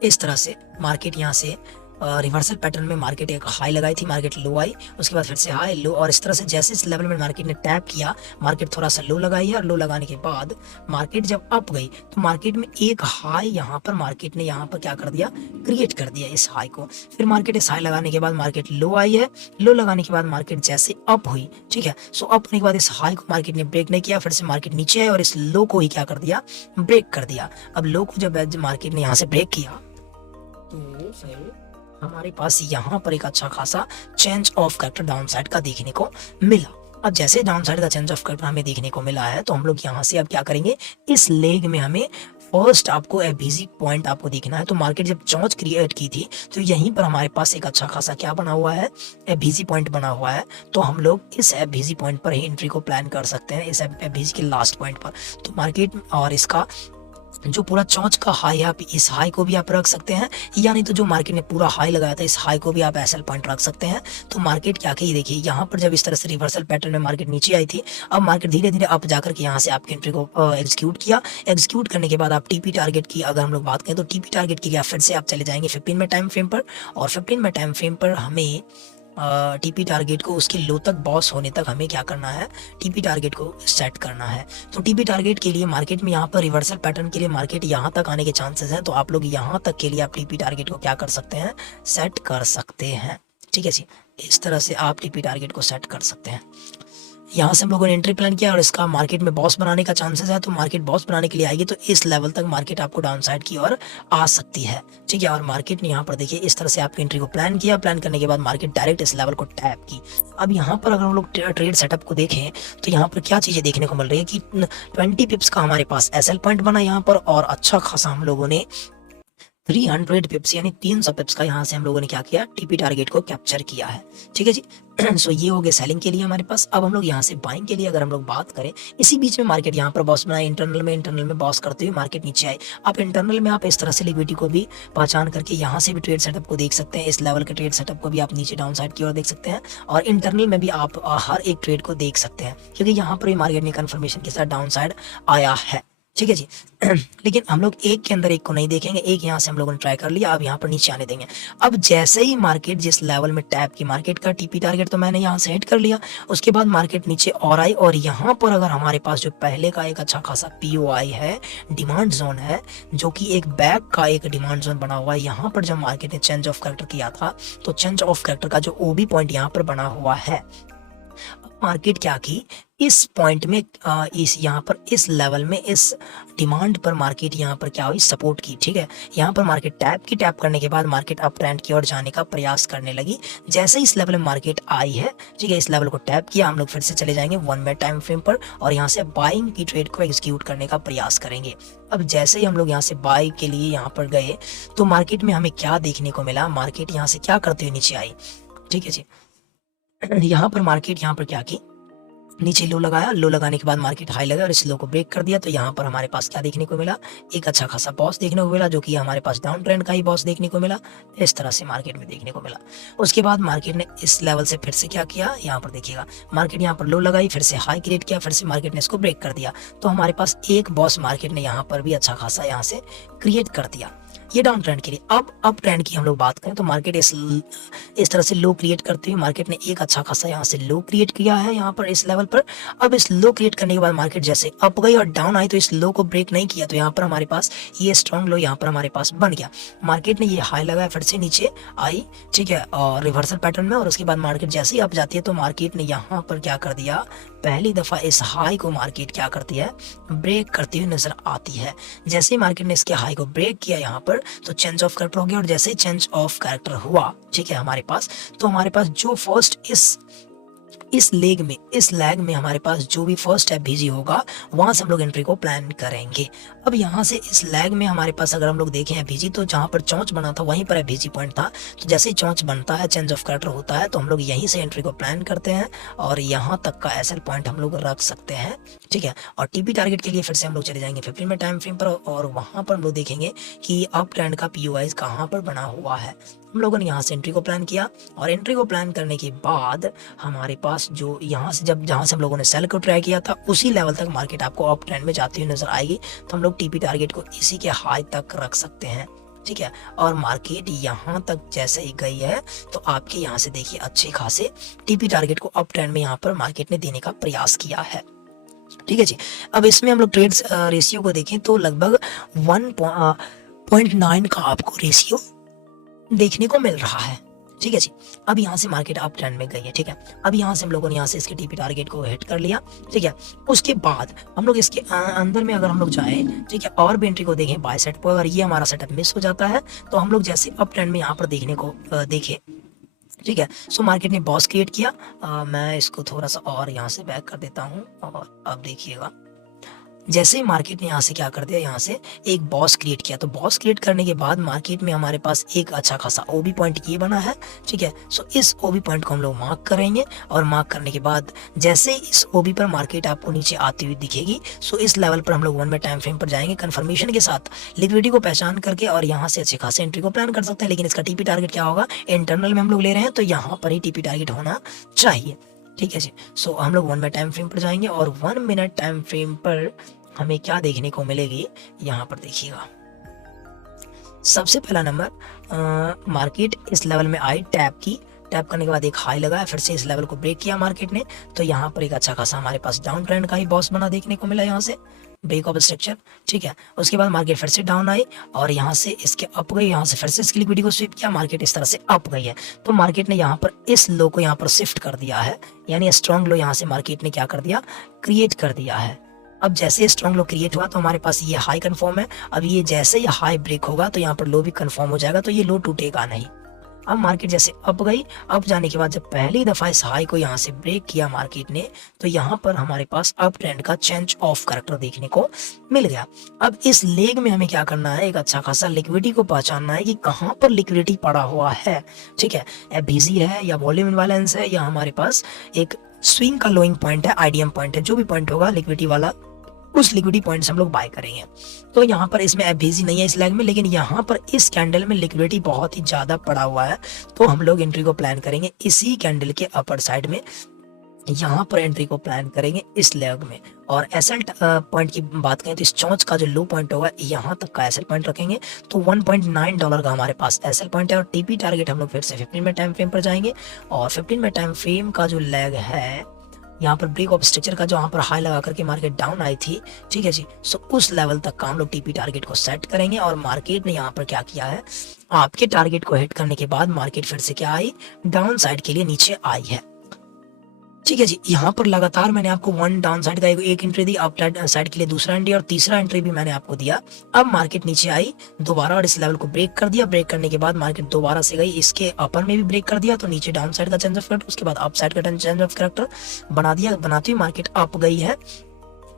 इस तरह से मार्केट यहाँ से रिवर्सल पैटर्न में मार्केट एक हाई लगाई थी, मार्केट लो आई, उसके बाद फिर से हाई लो, और इस तरह से जैसे इस लेवल में मार्केट ने टैप किया, मार्केट थोड़ा सा लो लगाई है, और लो लगाने के बाद मार्केट जब अप गई तो मार्केट में एक हाई यहाँ पर मार्केट ने यहाँ पर क्या कर दिया, क्रिएट कर दिया इस हाई को। फिर मार्केट इस हाई लगाने के बाद मार्केट लो आई है, लो लगाने के बाद मार्केट जैसे अप हुई, ठीक है, सो अप होने के बाद इस हाई को मार्केट ने ब्रेक नहीं किया, फिर से मार्केट नीचे आए और इस लो को ही क्या कर दिया, ब्रेक कर दिया। अब लो को जब मार्केट ने यहाँ से ब्रेक किया तो फिर हमारे पास यहाँ पर एक अच्छा खासा change of character down side का देखने को मिला। अब जैसे डाउन साइड का चेंज ऑफ कैरेक्टर हमें देखने को मिला है तो हम लोग यहाँ से अब क्या करेंगे, इस लेग में हमें फर्स्ट आपको एफबीजी पॉइंट आपको देखना है। तो मार्केट जब चौंच क्रिएट की थी तो यहीं पर हमारे पास एक अच्छा खासा क्या बना हुआ है, एफबीजी पॉइंट बना हुआ है। तो हम लोग इस एफबीजी पॉइंट पर ही एंट्री को प्लान कर सकते हैं, इस एफबीजी के लास्ट पॉइंट पर। तो मार्केट और इसका जो पूरा चौंच का हाई है, आप इस हाई को भी आप रख सकते हैं, या नहीं तो जो मार्केट ने पूरा हाई लगाया था इस हाई को भी आप एसएल पॉइंट रख सकते हैं। तो मार्केट क्या की, देखिए यहाँ पर जब इस तरह से रिवर्सल पैटर्न में मार्केट नीचे आई थी, अब मार्केट धीरे धीरे अप जाकर के यहाँ से आपकी एंट्री को एग्जीक्यूट किया। एग्जीक्यूट करने के बाद आप टीपी टारगेट की अगर हम लोग बात करें तो टीपी टारगेट की फिर से आप चले जाएंगे 15 में टाइम फ्रेम पर, और 15 में टाइम फ्रेम पर हमें टीपी टारगेट को उसके लो तक बॉस होने तक हमें क्या करना है, टीपी टारगेट को सेट करना है। तो टीपी टारगेट के लिए मार्केट में यहाँ पर रिवर्सल पैटर्न के लिए मार्केट यहाँ तक आने के चांसेस हैं, तो आप लोग यहाँ तक के लिए आप टीपी टारगेट को क्या कर सकते हैं, सेट कर सकते हैं। ठीक है जी, इस तरह से आप टीपी टारगेट को सेट कर सकते हैं। यहाँ से हम लोगों ने एंट्री प्लान किया और इसका मार्केट में बॉस बनाने का चांसेस है, तो मार्केट बॉस बनाने के लिए आएगी तो इस लेवल तक मार्केट आपको डाउन साइड की ओर आ सकती है। ठीक है, और मार्केट ने यहाँ पर देखिए इस तरह से आपकी एंट्री को प्लान किया, प्लान करने के बाद मार्केट डायरेक्ट इस लेवल को टैप की। अब यहाँ पर अगर हम लोग ट्रेड सेटअप को देखें तो यहाँ पर क्या चीज़ें देखने को मिल रही है कि 20 पिप्स का हमारे पास एसएल पॉइंट बना यहाँ पर, और अच्छा खासा हम लोगों ने 300 पिप्स यानी 300 पिप्स का यहाँ से हम लोगों ने क्या किया, टीपी टारगेट को कैप्चर किया है। ठीक है जी, सो ये हो गया सेलिंग के लिए हमारे पास। अब हम लोग यहाँ से बाइंग के लिए अगर हम लोग बात करें, इसी बीच में मार्केट यहाँ पर बॉस बनाए, इंटरनल में बॉस करते हुए मार्केट नीचे आए। आप इंटरनल में आप इस तरह से लिक्विडिटी को भी पहचान करके यहाँ से भी ट्रेड सेटअप को देख सकते हैं, इस लेवल के ट्रेड सेटअप को भी आप नीचे डाउन साइड की ओर देख सकते हैं, और इंटरनल में भी आप हर एक ट्रेड को देख सकते हैं, क्योंकि यहाँ पर भी मार्केट ने कन्फर्मेशन के साथ डाउन साइड आया है। ठीक है जी, लेकिन हम लोग एक के अंदर एक को नहीं देखेंगे, एक यहाँ से हम लोगों ने ट्राई कर लिया, अब यहाँ पर नीचे आने देंगे। अब जैसे ही मार्केट जिस लेवल में टैप की, मार्केट का टीपी टारगेट तो मैंने यहाँ से हिट कर लिया, उसके बाद मार्केट नीचे और आई, और यहाँ पर अगर हमारे पास जो पहले का एक अच्छा खासा पीओआई है, डिमांड जोन है, जो कि एक बैक का एक डिमांड जोन बना हुआ है, यहाँ पर जब मार्केट ने चेंज ऑफ कैरेक्टर किया था तो चेंज ऑफ कैरेक्टर का जो ओबी पॉइंट यहाँ पर बना हुआ है, मार्केट क्या की, इस पॉइंट में इस यहाँ पर इस लेवल में इस डिमांड पर मार्केट यहाँ पर क्या हुई, सपोर्ट की। ठीक है, यहाँ पर मार्केट टैप करने के बाद मार्केट अप ट्रेंड की ओर जाने का प्रयास करने लगी। जैसे इस लेवल में मार्केट आई है, ठीक है, इस लेवल को टैप किया, हम लोग फिर से चले जाएंगे 1 मिनट टाइम फ्रेम पर, और यहाँ से बाइंग की ट्रेड को एग्जीक्यूट करने का प्रयास करेंगे। अब जैसे ही हम लोग यहाँ से बाई के लिए यहाँ पर गए तो मार्केट में हमें क्या देखने को मिला, मार्केट यहाँ से क्या करते हुए नीचे आई। ठीक है जी, यहाँ पर मार्केट यहाँ पर क्या की, नीचे लो लगाया, लो लगाने के बाद मार्केट हाई लगा और इस लो को ब्रेक कर दिया। तो यहाँ पर हमारे पास क्या देखने को मिला, एक अच्छा खासा बॉस देखने को मिला, जो कि हमारे पास डाउन ट्रेंड का ही बॉस देखने को मिला, इस तरह से मार्केट में देखने को मिला। उसके बाद मार्केट ने इस लेवल से फिर से क्या किया, यहाँ पर देखिएगा मार्केट यहाँ पर लो लगाई, फिर से हाई क्रिएट किया, फिर से मार्केट ने इसको ब्रेक कर दिया। तो हमारे पास एक बॉस मार्केट ने यहाँ पर भी अच्छा खासा यहाँ से क्रिएट कर दिया, ये डाउन ट्रेंड के लिए। अब अप ट्रेंड की हम लोग बात करें तो मार्केट इस तरह से लो क्रिएट करते हुए मार्केट ने एक अच्छा खासा यहाँ से लो क्रिएट किया है यहाँ पर इस लेवल पर। अब इस लो क्रिएट करने के बाद मार्केट जैसे अप गई और डाउन आई तो इस लो को ब्रेक नहीं किया, तो यहाँ पर हमारे पास ये स्ट्रॉन्ग लो यहाँ पर हमारे पास बन गया। मार्केट ने ये हाई लगाया, फिर से नीचे आई, ठीक है, और रिवर्सल पैटर्न में, और उसके बाद मार्केट जैसे ही अप जाती है तो मार्केट ने यहाँ पर क्या कर दिया, पहली दफा इस हाई को मार्केट क्या करती है, ब्रेक करती हुई नजर आती है। जैसे ही मार्केट ने इसके हाई को ब्रेक किया यहाँ पर तो चेंज ऑफ कैरेक्टर हो गया, और जैसे ही चेंज ऑफ कैरेक्टर हुआ, ठीक है, हमारे पास तो हमारे पास जो फर्स्ट इस लेग में हमारे पास जो भी फर्स्ट एफबीजी होगा वहां से हम लोग एंट्री को प्लान करेंगे। अब यहाँ से इस लेग में हमारे पास अगर हम लोग देखें एफबीजी, तो जहाँ पर चौंच बना था वहीं पर एफबीजी पॉइंट था। तो जैसे ही चौंच बनता है, चेंज ऑफ कैरेक्टर होता है, तो हम लोग यहीं से एंट्री को प्लान करते हैं और यहाँ तक का एसएल पॉइंट हम लोग रख सकते हैं। ठीक है, और टीपी टारगेट के लिए फिर से हम लोग चले जाएंगे 15 मिनट टाइम फ्रेम पर, और वहां पर हम लोग देखेंगे कि अप ट्रेंड का पीओआई कहाँ पर बना हुआ है। हम लोगों ने यहाँ से एंट्री को प्लान किया और एंट्री को प्लान करने के बाद हमारे पास जो यहाँ से जहाँ से हम लोगों ने सेल को ट्राई किया था उसी लेवल तक मार्केट आपको अप ट्रेंड में जाती हुई नजर आएगी। तो हम लोग टीपी टारगेट को इसी के हाई तक रख सकते हैं, ठीक है। और मार्केट यहाँ तक जैसे ही गई है तो आपके यहाँ से देखिए अच्छे खासे टीपी टारगेट को अप ट्रेंड में यहाँ पर मार्केट ने देने का प्रयास किया है, ठीक है जी। अब इसमें हम लोग ट्रेड रेशियो को देखें तो लगभग 1.9 का आपको रेशियो देखने को मिल रहा है, ठीक है जी। अब यहाँ से मार्केट अप ट्रेंड में गई है, ठीक है। अब यहाँ से हम लोगों ने यहाँ से इसके टीपी टारगेट को हिट कर लिया, ठीक है। उसके बाद हम लोग इसके अंदर में अगर हम लोग जाएं, ठीक है, और भी एंट्री को देखें बाय सेट पर, अगर ये हमारा सेटअप मिस हो जाता है तो हम लोग जैसे अप ट्रेंड में यहाँ पर देखने को देखें, ठीक है। सो मार्केट ने बॉस क्रिएट किया। मैं इसको थोड़ा सा और यहाँ से बैक कर देता हूँ और अब देखिएगा जैसे ही मार्केट ने यहाँ से क्या कर दिया, यहाँ से एक बॉस क्रिएट किया। तो बॉस क्रिएट करने के बाद मार्केट में हमारे पास एक अच्छा खासा ओबी पॉइंट ये बना है, ठीक है। सो इस ओबी पॉइंट को हम लोग मार्क करेंगे और मार्क करने के बाद जैसे इस ओबी पर मार्केट आपको नीचे आती हुई दिखेगी, सो इस लेवल पर हम लोग 1 मिनट टाइम फ्रेम पर जाएंगे कंफर्मेशन के साथ, लिक्विडिटी को पहचान करके और यहाँ से अच्छे खासे एंट्री को प्लान कर सकते हैं। लेकिन इसका टीपी टारगेट क्या होगा, इंटरनल में हम लोग ले रहे हैं तो यहाँ पर ही टीपी टारगेट होना चाहिए, ठीक है जी। सो हम लोग 1 मिनट टाइम फ्रेम पर जाएंगे और 1 मिनट टाइम फ्रेम पर हमें क्या देखने को मिलेगी, यहाँ पर देखिएगा। सबसे पहला नंबर मार्केट इस लेवल में आई, टैप करने के बाद एक हाई लगाया, फिर से इस लेवल को ब्रेक किया मार्केट ने, तो यहाँ पर एक अच्छा खासा हमारे पास डाउन ट्रेंड का ही बॉस बना देखने को मिला यहाँ से, ब्रेक ऑफ स्ट्रक्चर, ठीक है। उसके बाद मार्केट फिर से डाउन आई और यहाँ से इसके अप गई, यहाँ से फिर से इसकी लिक्विडिटी को स्वीप किया, मार्केट इस तरह से अप गई है। तो मार्केट ने यहाँ पर इस लो को यहाँ पर शिफ्ट कर दिया है, यानी स्ट्रॉन्ग लो यहाँ से मार्केट ने क्या कर दिया, क्रिएट कर दिया है। अब जैसे स्ट्रॉन्ग लो क्रिएट हुआ तो हमारे पास ये हाई कंफर्म है। अब ये जैसे ही हाई ब्रेक होगा तो यहाँ पर लो भी कंफर्म हो जाएगा, तो ये लो टूटेगा नहीं। अब मार्केट जैसे अप गई, अप जाने के बाद जब पहली दफा इस हाई को यहाँ से ब्रेक किया मार्केट ने, तो यहाँ पर हमारे पास अप ट्रेंड का चेंज ऑफ कैरेक्टर देखने को मिल गया। अब इस लेग में हमें क्या करना है, एक अच्छा खासा लिक्विडिटी को पहचानना है कि कहाँ पर लिक्विडिटी पड़ा हुआ है, ठीक है। एफबीसी है या वॉल्यूम इम्बैलेंस है या हमारे पास एक स्विंग का लोइंग पॉइंट है, आईडीएम पॉइंट है, जो भी पॉइंट होगा लिक्विडिटी वाला, उस लिक्विडिटी पॉइंट से हम लोग बाय करेंगे। तो यहाँ पर इसमें एफबीसी नहीं है इस लेग में, लेकिन यहाँ पर इस कैंडल में लिक्विडिटी बहुत ही ज्यादा पड़ा हुआ है, तो हम लोग एंट्री को प्लान करेंगे इसी कैंडल के अपर साइड में, यहाँ पर एंट्री को प्लान करेंगे इस लेग में। और एसएल पॉइंट की बात करें तो इस चौंच का जो लो पॉइंट होगा यहाँ तक का एसएल पॉइंट रखेंगे, तो $1.9 का हमारे पास एसएल पॉइंट है। और टीपी टारगेट हम लोग फिर से 15 मिनट टाइम फ्रेम पर जाएंगे और 15 मिनट टाइम फ्रेम का जो लेग है, यहाँ पर ब्रेक ऑफ स्ट्रक्चर का जो यहाँ पर हाई लगा करके मार्केट डाउन आई थी, ठीक है जी। सो उस लेवल तक का हम लोग टीपी टारगेट को सेट करेंगे। और मार्केट ने यहाँ पर क्या किया है, आपके टारगेट को हिट करने के बाद मार्केट फिर से क्या आई, डाउन साइड के लिए नीचे आई है, ठीक है जी। यहाँ पर लगातार मैंने आपको 1 डाउन साइड का एक एंट्री दी, अप साइड के लिए दूसरा एंट्री और तीसरा एंट्री भी मैंने आपको दिया। अब मार्केट नीचे आई दोबारा और इस लेवल को ब्रेक कर दिया। ब्रेक करने के बाद मार्केट दोबारा से गई, इसके अपर में भी ब्रेक कर दिया, तो नीचे डाउन साइड का चेंज ऑफ कैरेक्टर, उसके बाद अप साइड का चेंज ऑफ कैरेक्टर बना दिया। बनाती हुई मार्केट अप गई है।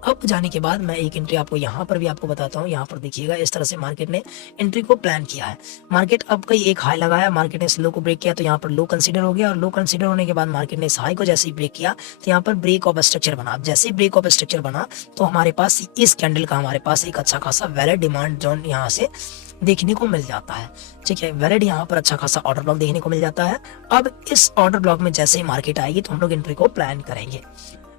अप जाने के बाद मैं एक एंट्री आपको यहाँ पर भी आपको बताता हूँ। यहाँ पर देखिएगा इस तरह से मार्केट ने एंट्री को प्लान किया है। मार्केट अप का एक हाई लगाया, मार्केट ने इस लो को ब्रेक किया, तो यहाँ पर लो कंसीडर हो गया। और लो कंसीडर होने के बाद मार्केट ने इस हाई को जैसे ही ब्रेक किया तो यहाँ पर ब्रेक ऑफ स्ट्रक्चर बना। जैसे ही ब्रेक ऑफ स्ट्रक्चर बना तो हमारे पास इस कैंडल का हमारे पास एक अच्छा खासा वैलिड डिमांड जोन यहाँ से देखने को मिल जाता है, ठीक है। वैलिड यहाँ पर अच्छा खासा ऑर्डर ब्लॉक देखने को मिल जाता है। अब इस ऑर्डर ब्लॉक में जैसे ही मार्केट आएगी तो हम लोग एंट्री को प्लान करेंगे।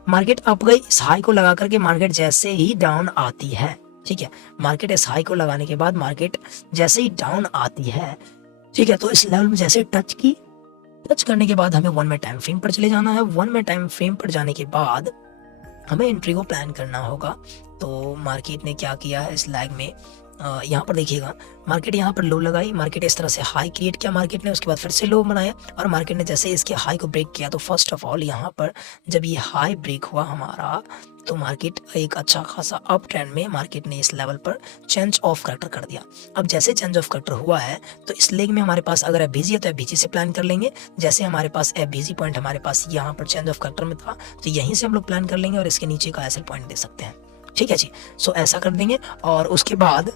मार्केट अप गई, इस हाई को लगा करके मार्केट जैसे ही डाउन आती है, ठीक है। मार्केट इस हाई को लगाने के बाद मार्केट जैसे ही डाउन आती है, ठीक है, तो इस लेवल में जैसे टच करने के बाद हमें 1 मिनट टाइम फ्रेम पर चले जाना है। 1 मिनट टाइम फ्रेम पर जाने के बाद हमें एंट्री को प्लान करना होगा। तो मार्केट ने क्या किया है इस लैग में, यहाँ पर देखिएगा मार्केट यहाँ पर लो लगाई, मार्केट इस तरह से हाई क्रिएट किया मार्केट ने, उसके बाद फिर से लो बनाया और मार्केट ने जैसे इसके हाई को ब्रेक किया तो फर्स्ट ऑफ ऑल यहाँ पर जब ये हाई ब्रेक हुआ हमारा तो मार्केट एक अच्छा खासा अप ट्रेंड में मार्केट ने इस लेवल पर चेंज ऑफ कैरेक्टर कर दिया। अब जैसे चेंज ऑफ कैरेक्टर हुआ है तो इस लेग में हमारे पास अगर एफबीसी है तो एफबीसी से प्लान कर लेंगे। जैसे हमारे पास एफबीसी पॉइंट हमारे पास यहाँ पर चेंज ऑफ कैरेक्टर में था तो यहीं से हम लोग प्लान कर लेंगे और इसके नीचे का एसएल पॉइंट दे सकते हैं, ठीक है जी। सो ऐसा कर देंगे। और उसके बाद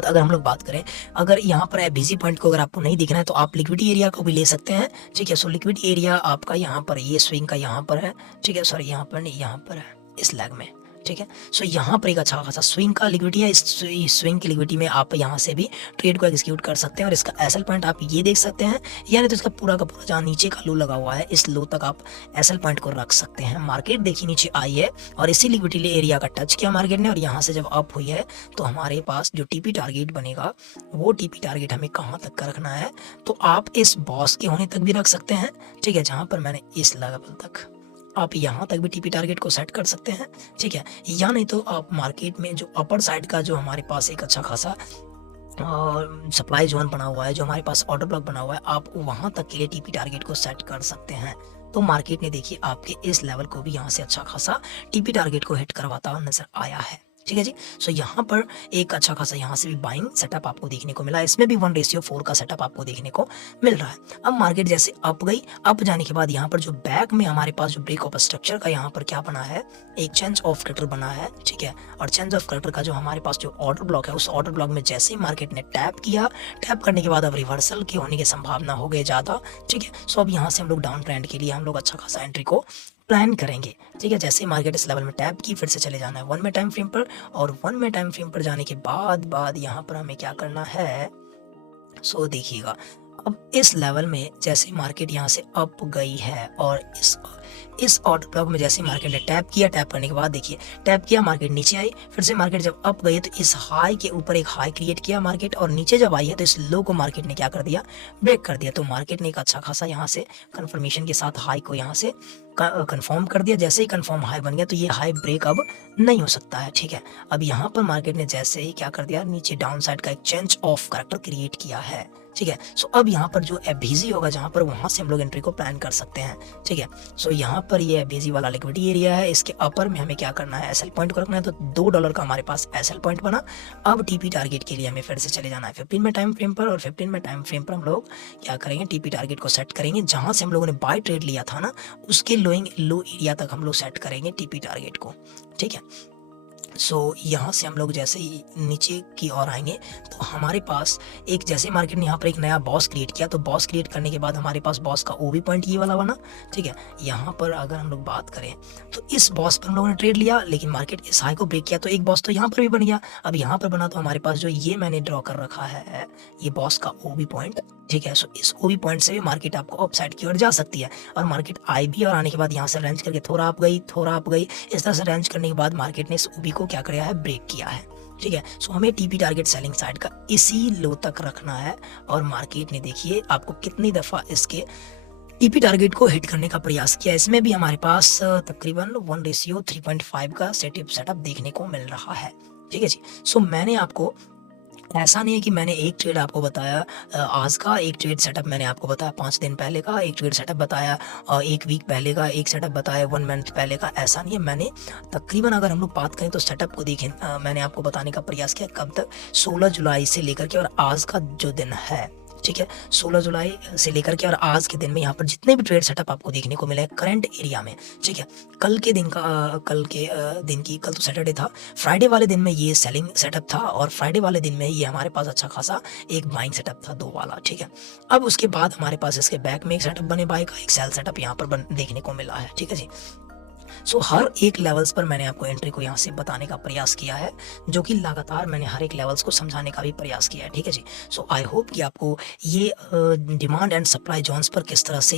अगर हम लोग बात करें, अगर यहाँ पर एफबीसी पॉइंट को अगर आपको नहीं दिखना है तो आप लिक्विडिटी एरिया को भी ले सकते हैं, ठीक है। सो लिक्विडिटी एरिया आपका यहाँ पर ये स्विंग का यहाँ पर है, ठीक है, सॉरी यहाँ पर नहीं, यहाँ पर है इस लैग में, ठीक है। सो यहाँ पर एक अच्छा खासा स्विंग का लिक्विडिटी है। इस स्विंग की लिक्विडिटी में आप यहाँ से भी ट्रेड को एग्जीक्यूट कर सकते हैं और इसका एसएल पॉइंट आप ये देख सकते हैं, यानी तो इसका पूरा का पूरा जहाँ नीचे का लो लगा हुआ है इस लो तक आप एसएल पॉइंट को रख सकते हैं। मार्केट देखिए नीचे आई है और इसी लिक्विडिटी एरिया का टच किया मार्केट ने और यहाँ से जब अप हुई है तो हमारे पास जो टीपी टारगेट बनेगा वो टीपी टारगेट हमें कहाँ तक का रखना है, तो आप इस बॉस के होने तक भी रख सकते हैं, ठीक है, जहाँ पर मैंने इस लेवल तक आप यहाँ तक भी टीपी टारगेट को सेट कर सकते हैं, ठीक है। या नहीं तो आप मार्केट में जो अपर साइड का जो हमारे पास एक अच्छा खासा सप्लाई जोन बना हुआ है, जो हमारे पास ऑर्डर ब्लॉक बना हुआ है, आप वहाँ तक के लिए टीपी टारगेट को सेट कर सकते हैं। तो मार्केट ने देखिए आपके इस लेवल को भी यहाँ से अच्छा खासा टीपी टारगेट को हिट करवाता हुआ नजर आया है, ठीक है जी। सो यहाँ पर एक अच्छा खासा यहाँ से भी बाइंग सेटअप आपको देखने को मिला, इसमें भी 1:4 का सेटअप आपको देखने को मिल रहा है। अब मार्केट जैसे अप गई, अप जाने के बाद यहाँ पर जो बैक में हमारे पास जो ब्रेक ऑफ स्ट्रक्चर का यहाँ पर क्या बना है, एक चेंज ऑफ कैरेक्टर बना है, ठीक है। और चेंज ऑफ कैरेक्टर का जो हमारे पास जो ऑर्डर ब्लॉक है, उस ऑर्डर ब्लॉक में जैसे ही मार्केट ने टैप किया, टैप करने के बाद अब रिवर्सल के होने की संभावना हो गई ज़्यादा, ठीक है। सो अब यहाँ से हम लोग डाउन ट्रेंड के लिए हम लोग अच्छा खासा एंट्री को प्लान करेंगे, ठीक है। जैसे मार्केट इस लेवल में टैप की फिर से चले जाना है 1 मिनट टाइम फ्रेम पर, और 1 मिनट टाइम फ्रेम पर जाने के बाद यहाँ पर हमें क्या करना है, सो देखिएगा अब इस लेवल में जैसे मार्केट यहाँ से अप गई है और इस ऑर्डर ब्लॉक में जैसे मार्केट ने टैप किया, टैप करने के बाद देखिए टैप किया, मार्केट नीचे आई, फिर से मार्केट जब अप गई तो इस हाई के ऊपर एक हाई क्रिएट किया मार्केट, और नीचे जब आई है तो इस लो को मार्केट ने क्या कर दिया, ब्रेक कर दिया। तो मार्केट ने एक अच्छा खासा यहाँ से कंफर्मेशन के साथ हाई को यहाँ से कंफर्म कर दिया। जैसे ही कंफर्म हाई बन गया तो ये हाई ब्रेक अब नहीं हो सकता है, ठीक है। अब यहाँ पर मार्केट ने जैसे ही क्या कर दिया, नीचे डाउन साइड का एक चेंज ऑफ कैरेक्टर क्रिएट किया है, ठीक है। सो अब यहाँ पर जो एबीजी होगा जहाँ पर, वहाँ से हम लोग एंट्री को प्लान कर सकते हैं, ठीक है। सो यहाँ पर ये एबीजी वाला लिक्विडिटी एरिया है, इसके अपर में हमें क्या करना है, एसएल पॉइंट को रखना है। तो $2 का हमारे पास एसएल पॉइंट बना। अब टीपी टारगेट के लिए हमें फिर से चले जाना है 15 में टाइम फ्रेम पर, और 15 में टाइम फ्रेम पर हम लोग क्या करेंगे, टीपी टारगेट को सेट करेंगे। जहाँ से हम लोगों ने बाय ट्रेड लिया था ना, उसके लो एरिया तक हम लोग सेट करेंगे टीपी टारगेट को, ठीक है। सो यहाँ से हम लोग जैसे ही नीचे की ओर आएंगे तो हमारे पास एक, जैसे मार्केट ने यहाँ पर एक नया बॉस क्रिएट किया, तो बॉस क्रिएट करने के बाद हमारे पास बॉस का ओवी पॉइंट ये वाला बना, ठीक है। यहाँ पर अगर हम लोग बात करें तो इस बॉस पर हम लोगों ने ट्रेड लिया, लेकिन मार्केट इस हाई को ब्रेक किया तो एक बॉस तो यहाँ पर भी बन गया। अब यहाँ पर बना तो हमारे पास जो ये मैंने ड्रॉ कर रखा है ये बॉस का ओवी पॉइंट, ठीक है। सो इस ओवी पॉइंट से भी मार्केट आपको अप साइड की ओर जा सकती है, और मार्केट आई भी और आने के बाद यहाँ से रेंज करके थोड़ा अप गई, थोड़ा अप गई, इस तरह से रेंज करने के बाद मार्केट ने इस ओवी को क्या किया है, ब्रेक किया है, ठीक है। सो हमें टीपी टारगेट सेलिंग साइड का इसी लो तक रखना है, और मार्केट ने देखिए आपको कितनी दफा इसके टीपी टारगेट को हिट करने का प्रयास किया। इसमें भी हमारे पास तकरीबन 1:3.5 का सेटअप देखने को मिल रहा है, ठीक है जी। सो मैंने आपको, ऐसा नहीं है कि मैंने एक ट्रेड आपको बताया, आज का एक ट्रेड सेटअप मैंने आपको बताया, 5 दिन पहले का एक ट्रेड सेटअप बताया, और 1 वीक पहले का एक सेटअप बताया, 1 मंथ पहले का, ऐसा नहीं है। मैंने तकरीबन अगर हम लोग बात करें तो सेटअप को देखें, मैंने आपको बताने का प्रयास किया कब तक, 16 जुलाई से लेकर के और आज का जो दिन है, ठीक है, 16 जुलाई से लेकर के और आज के दिन में यहाँ पर जितने भी ट्रेड सेटअप आपको देखने को मिले करंट एरिया में, ठीक है। कल के दिन की, कल तो सैटरडे था, फ्राइडे वाले दिन में ये सेलिंग सेटअप था, और फ्राइडे वाले दिन में ये हमारे पास अच्छा खासा एक बाइंग सेटअप था 2 वाला, ठीक है। अब उसके बाद हमारे पास इसके बैक में एक सेटअप बने बाय का, एक सेल सेटअप यहाँ पर देखने को मिला है, ठीक है जी। सो हर एक लेवल्स पर मैंने आपको एंट्री को यहाँ से बताने का प्रयास किया है, जो कि लगातार मैंने हर एक लेवल्स को समझाने का भी प्रयास किया है, ठीक है जी। सो आई होप कि आपको ये डिमांड एंड सप्लाई जोन्स पर किस तरह से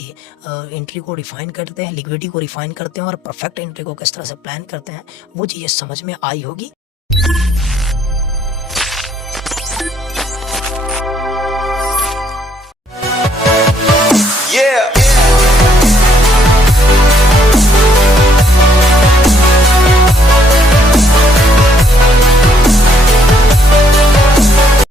एंट्री को रिफाइन करते हैं, लिक्विडिटी को रिफाइन करते हैं, और परफेक्ट एंट्री को किस तरह से प्लान करते हैं, वो चीज़ें समझ में आई होगी। Yeah.